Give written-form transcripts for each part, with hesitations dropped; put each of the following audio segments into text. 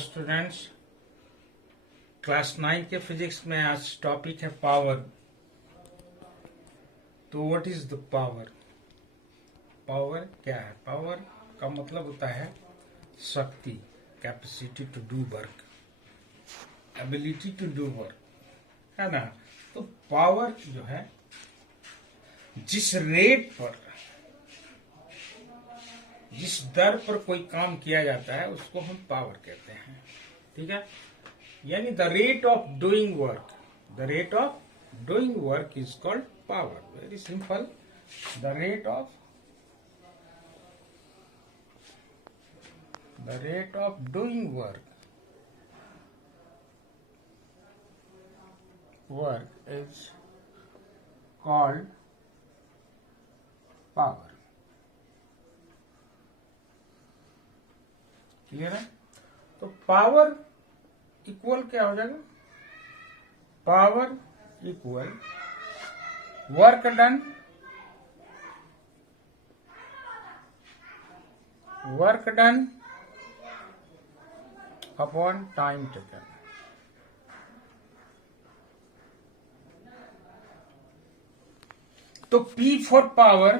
Hello students, class 9 के physics में आज टॉपिक है पावर। तो what is the power? Power क्या है? पावर का मतलब होता है शक्ति, capacity to do work, ability to do work, है ना। तो पावर जो है, जिस रेट पर, जिस दर पर कोई काम किया जाता है उसको हम पावर कहते हैं। ठीक है, यानी the rate of doing work, the rate of doing work is called power. Very simple, the rate of doing work is called power. Clear है? तो पावर इक्वल क्या हो जाएगा? Power equal work done upon time taken. तो P for power,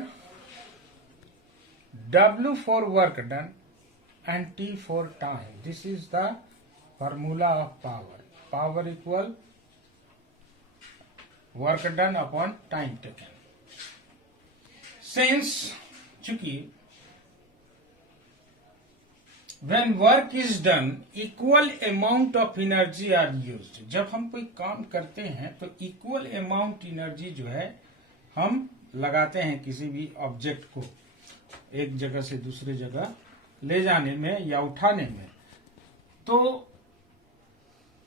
W for work done and T for time. This is the formula of power. Power equal work done upon time taken. Since चूंकि when work is done, equal amount of energy are used. जब हम कोई काम करते हैं तो equal amount energy जो है हम लगाते हैं किसी भी ऑब्जेक्ट को एक जगह से दूसरे जगह ले जाने में या उठाने में। तो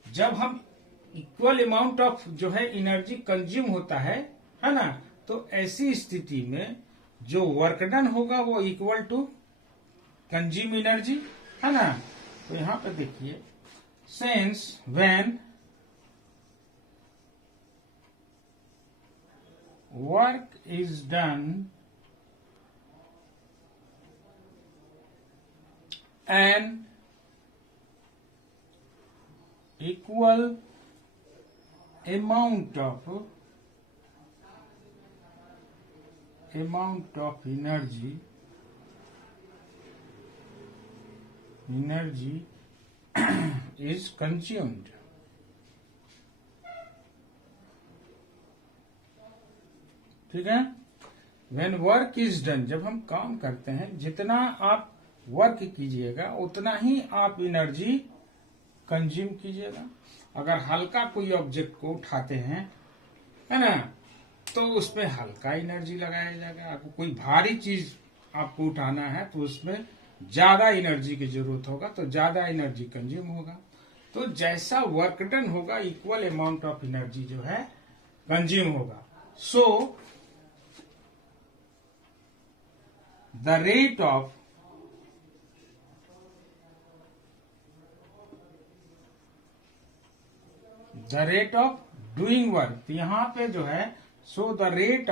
जब हम इक्वल अमाउंट ऑफ जो है एनर्जी कंज्यूम होता है ना, तो ऐसी स्थिति में जो वर्क डन होगा वो इक्वल टू कंज्यूम एनर्जी, है ना। तो यहां पे देखिए, since when work is done and equal amount of energy is consumed। ठीक है, when work is done, जब हम काम करते हैं जितना आप वर्क कीजिएगा उतना ही आप एनर्जी कंज्यूम कीजिएगा। अगर हल्का कोई ऑब्जेक्ट को उठाते हैं, है ना, तो उसमें हल्का एनर्जी लगाया जाएगा। आपको कोई भारी चीज आपको उठाना है तो उसमें ज्यादा एनर्जी की जरूरत होगा, तो ज्यादा एनर्जी कंज्यूम होगा। तो जैसा वर्क डन होगा इक्वल अमाउंट ऑफ एनर्जी जो है कंज्यूम होगा। So the rate of doing work, यहां पे जो है so the rate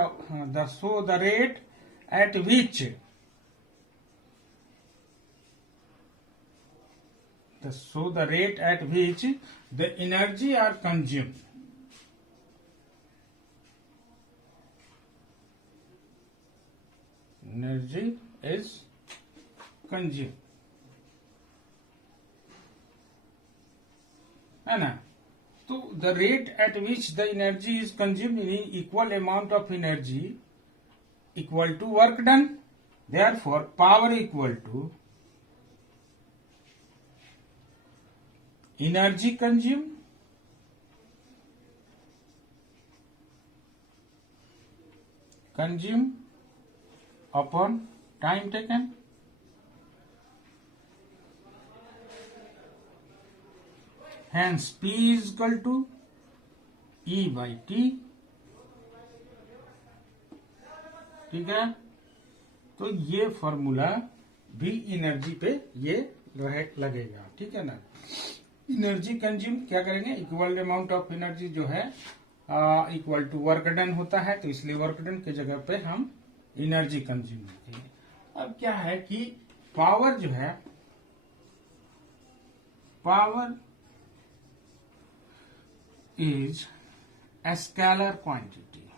at which the energy are consumed. Energy is consumed, है ना। तो the rate at which the energy is consumed in equal amount of energy equal to work done. Therefore, power equal to energy consumed upon time taken। Hence P is equal to E by T। ठीक है, तो ये formula भी energy पे ये लगेगा। ठीक है ना। एनर्जी कंज्यूम क्या करेंगे? इक्वल अमाउंट ऑफ एनर्जी जो है इक्वल टू वर्क डन होता है, तो इसलिए वर्क डन की जगह पे हम एनर्जी कंज्यूम होती है। अब क्या है कि पावर जो है Power is a scalar quantity.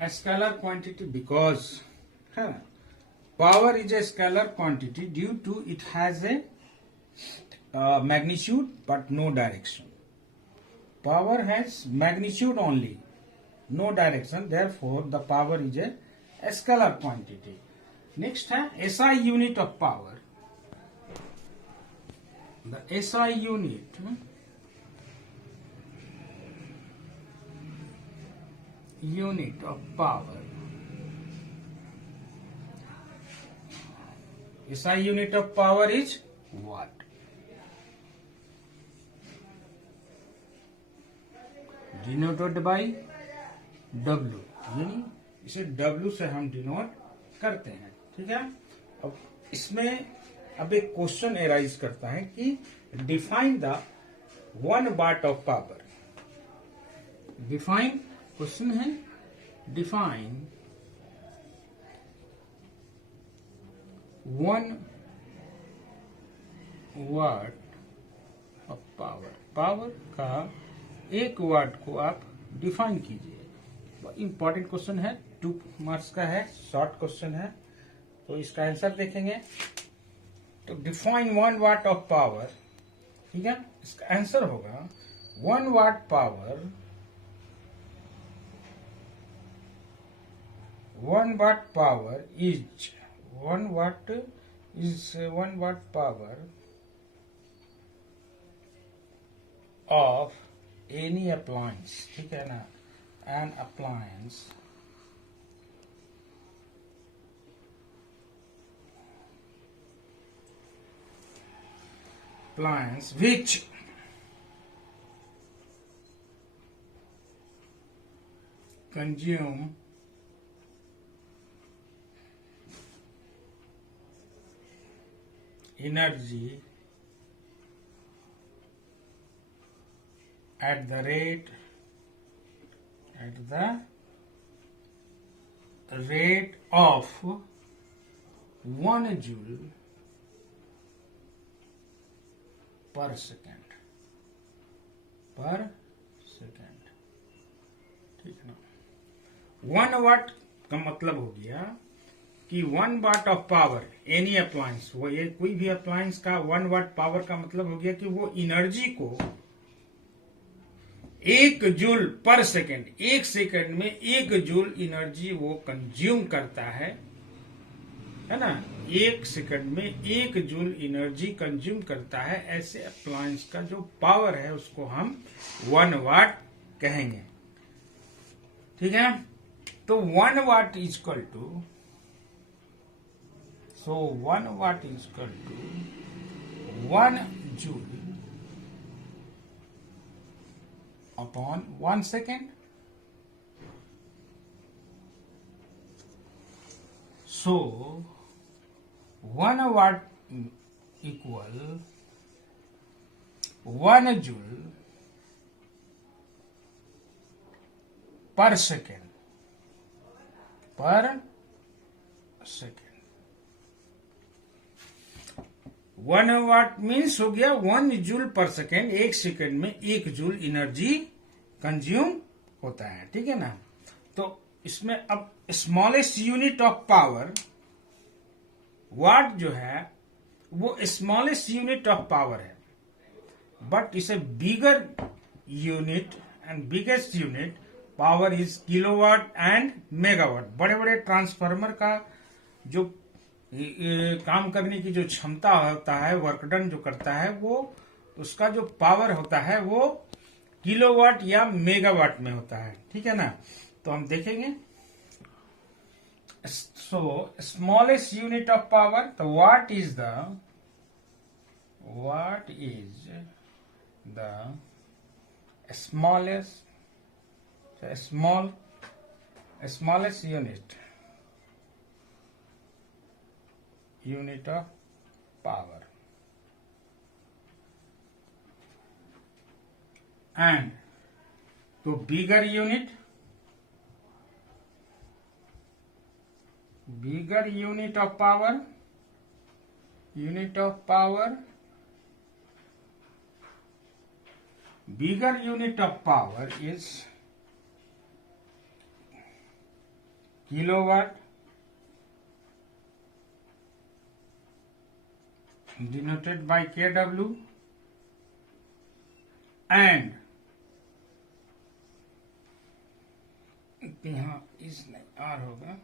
A scalar quantity because power is a scalar quantity due to it has a magnitude but no direction. Power has magnitude only, no direction, therefore the power is a scalar quantity. Next है SI unit of power. The SI unit of power. SI unit of power is watt. Denoted by W, यानी इसे W से हम denote करते हैं. ठीक है. अब इसमें अब एक क्वेश्चन एराइज करता है कि define the 1 watt of power. Define question है, define 1 watt of power. Power का 1 वाट को आप डिफाइन कीजिए. इंपॉर्टेंट क्वेश्चन है, 2 मार्क्स का है, शॉर्ट क्वेश्चन है, तो इसका आंसर देखेंगे. तो डिफाइन 1 वाट ऑफ पावर. ठीक है. इसका आंसर होगा 1 watt power. 1 watt power is 1 watt power of any appliance. ठीक है ना. An appliance which consume energy at the rate of 1 joule per second. ठीक है ना. 1 वाट का मतलब हो गया कि 1 watt of power any appliance, वो ये कोई भी अप्लायंस का 1 वाट पावर का मतलब हो गया कि वो एनर्जी को 1 जूल पर सेकेंड, 1 सेकेंड में 1 जूल एनर्जी वो कंज्यूम करता है ना. 1 सेकेंड में 1 जूल एनर्जी कंज्यूम करता है. ऐसे अप्लायंस का जो पावर है उसको हम 1 वाट कहेंगे. ठीक है. तो 1 watt is equal to, so 1 watt is equal to 1 joule upon 1 second. So 1 watt equal 1 joule per second. 1 watt means हो गया 1 जूल पर सेकेंड. 1 सेकेंड में 1 जूल एनर्जी कंज्यूम होता है. ठीक है ना. तो इसमें अब स्मॉलेस्ट यूनिट ऑफ पावर, वाट जो है वो स्मॉलेस्ट यूनिट ऑफ पावर है, बट इसे bigger unit and biggest unit power is kilowatt and megawatt. बड़े बड़े ट्रांसफार्मर का जो काम करने की जो क्षमता होता है, वर्क डन जो करता है, वो उसका जो पावर होता है वो किलोवाट या मेगावाट में होता है. ठीक है ना. तो हम देखेंगे. So smallest unit of power, तो watt is the smallest unit of power. And तो bigger unit bigger unit of power bigger unit of power is kilowatt, denoted by kW, and यहाँ इस नहीं आर होगा,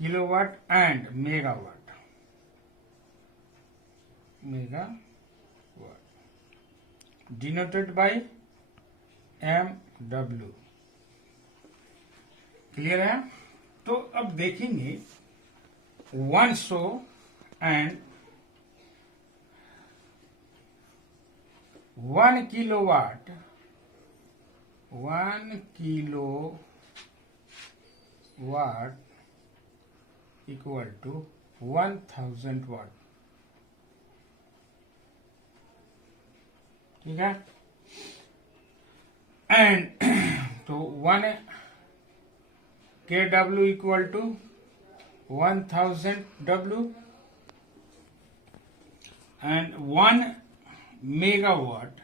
kilowatt and megawatt, denoted by MW। Clear है? तो अब देखेंगे 100 and 1 kilowatt equal to 1000 watt. ठीक है? एंड तो 1 kW equal to 1000 W and 1 megawatt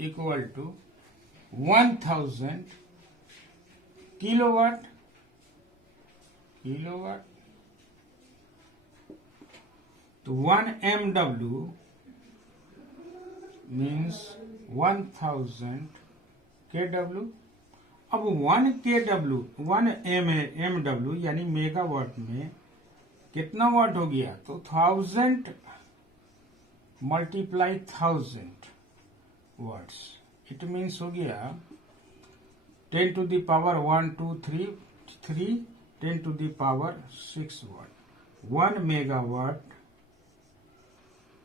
equal to 1000 kilowatt. तो 1 MW मीन्स 1000 kW। अब 1 kW 1 MW यानी मेगावाट में कितना वाट हो गया? तो 1000 मल्टीप्लाई 1000 वाट्स, इट मीन्स हो गया 10 to the power 1 2 3 10 to the power 6 watt. 1 megawatt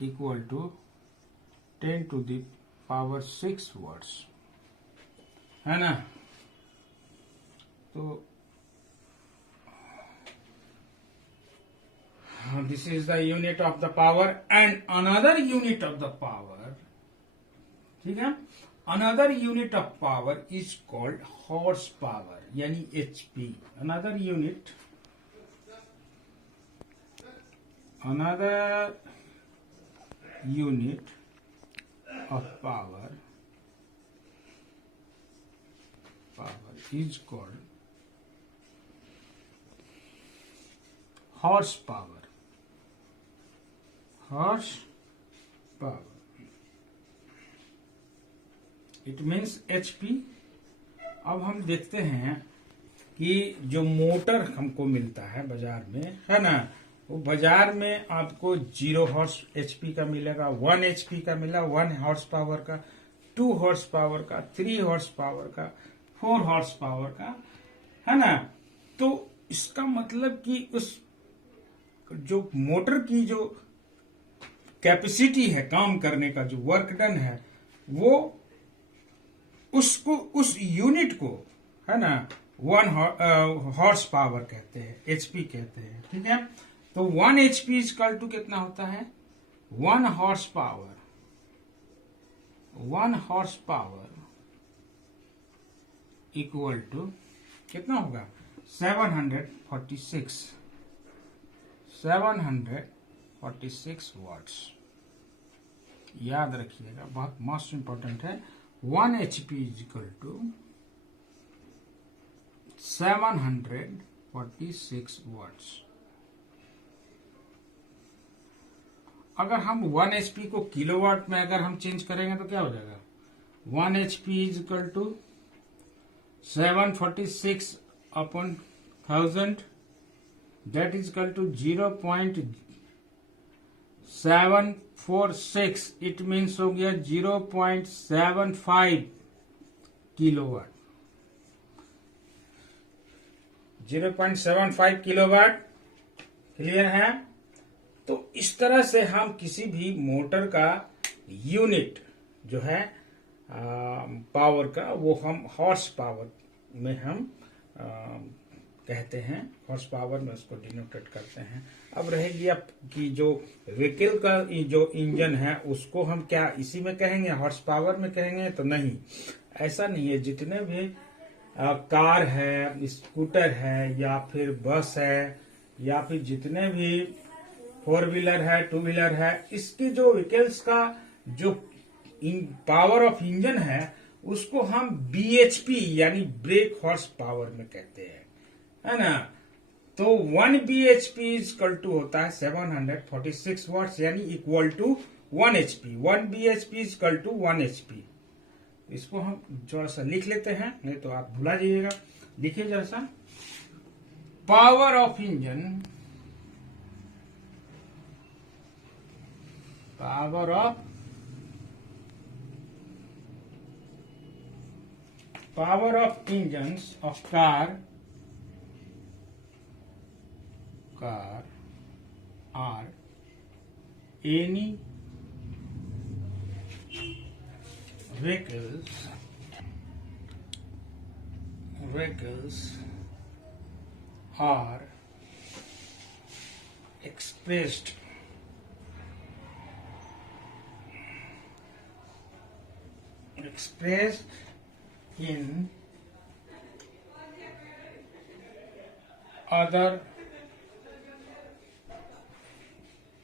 equal to 10 to the power 6 watts, है ना? तो this is the unit of the power and another unit of the power, ठीक है? Another unit of power is called horse power यानी HP। another unit of power is called horse power। It means HP। अब हम देखते हैं कि जो motor हमको मिलता है बाजार में, है ना, वो बाजार में आपको 0 हॉर्स HP का मिलेगा, 1 HP का मिला, 1 हॉर्स पावर का, 2 हॉर्स पावर का, 3 हॉर्स पावर का, 4 हॉर्स पावर का, है ना। तो इसका मतलब कि उस जो मोटर की जो कैपेसिटी है काम करने का, जो वर्क डन है, वो उसको उस यूनिट को, है ना, 1 हॉर्स पावर कहते हैं, HP कहते हैं। ठीक है, तो 1 HP इक्वल टू कितना होता है? 1 horse power, 1 horse power equal to कितना होगा? 746 वाट्स। याद रखिएगा, बहुत मोस्ट इंपॉर्टेंट है। 1 HP इक्वल टू 746 वाट्स। अगर हम 1 HP को किलोवाट में अगर हम चेंज करेंगे तो क्या हो जाएगा? 1 HP equal to 746 upon 1000, that is equal to 0.746, it means हो गया 0.75 किलोवाट। 0.75 किलोवाट। क्लियर है? तो इस तरह से हम किसी भी मोटर का यूनिट जो है पावर का, वो हम हॉर्स पावर में हम कहते हैं, हॉर्स पावर में उसको डिनोटेट करते हैं। अब रहेगी अब कि जो व्हीकल का जो इंजन है उसको हम क्या इसी में कहेंगे, हॉर्स पावर में कहेंगे? तो नहीं, ऐसा नहीं है, जितने भी कार है, स्कूटर है, या फिर बस है, या फिर जितने भी 4 व्हीलर है, 2 व्हीलर है, इसके जो व्हीकल्स का जो पावर ऑफ इंजन है उसको हम BHP यानी ब्रेक हॉर्स पावर में कहते हैं, है ना। तो 1 BHP इक्वल टू होता है 746 वाट्स, यानी equal to 1 HP। 1 BHP equal to 1 HP। इसको हम थोड़ा सा लिख लेते हैं, नहीं तो आप भुला जाइएगा। लिखिए जरा सा, power of engine, power of engines of car are any vehicles are expressed in other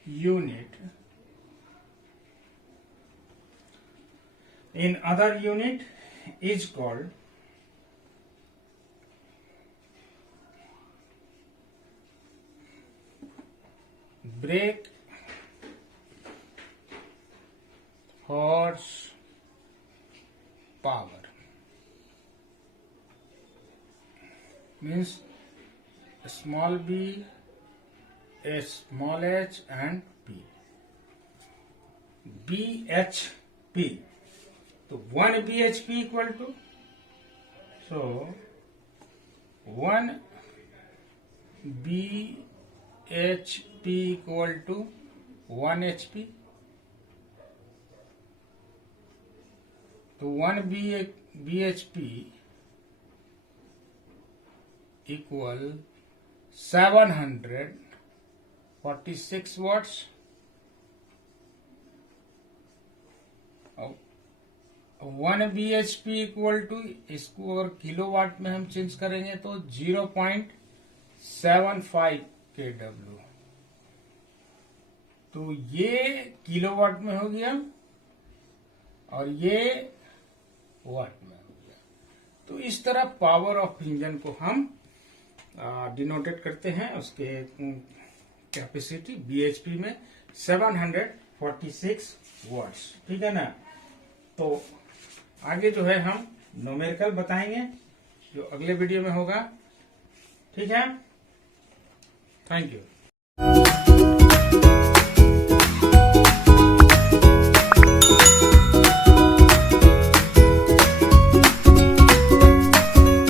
unit is called brake horse power, means small b, a small h and p, BHP। तो 1 BHP equal to, so 1 BHP equal to 1 HP। तो 1 BHP equal 746 watts. 1 BHP equal to, इसको अगर kilowatt में हम change करेंगे तो 0.75 kW। तो ये किलोवाट में हो गया और ये वाट में हो गया। तो इस तरह पावर ऑफ इंजन को हम डिनोटेट करते हैं, उसके कैपेसिटी BHP में 746 वाट्स, ठीक है ना। तो आगे जो है हम न्यूमेरिकल बताएंगे, जो अगले वीडियो में होगा, ठीक है। Thank you.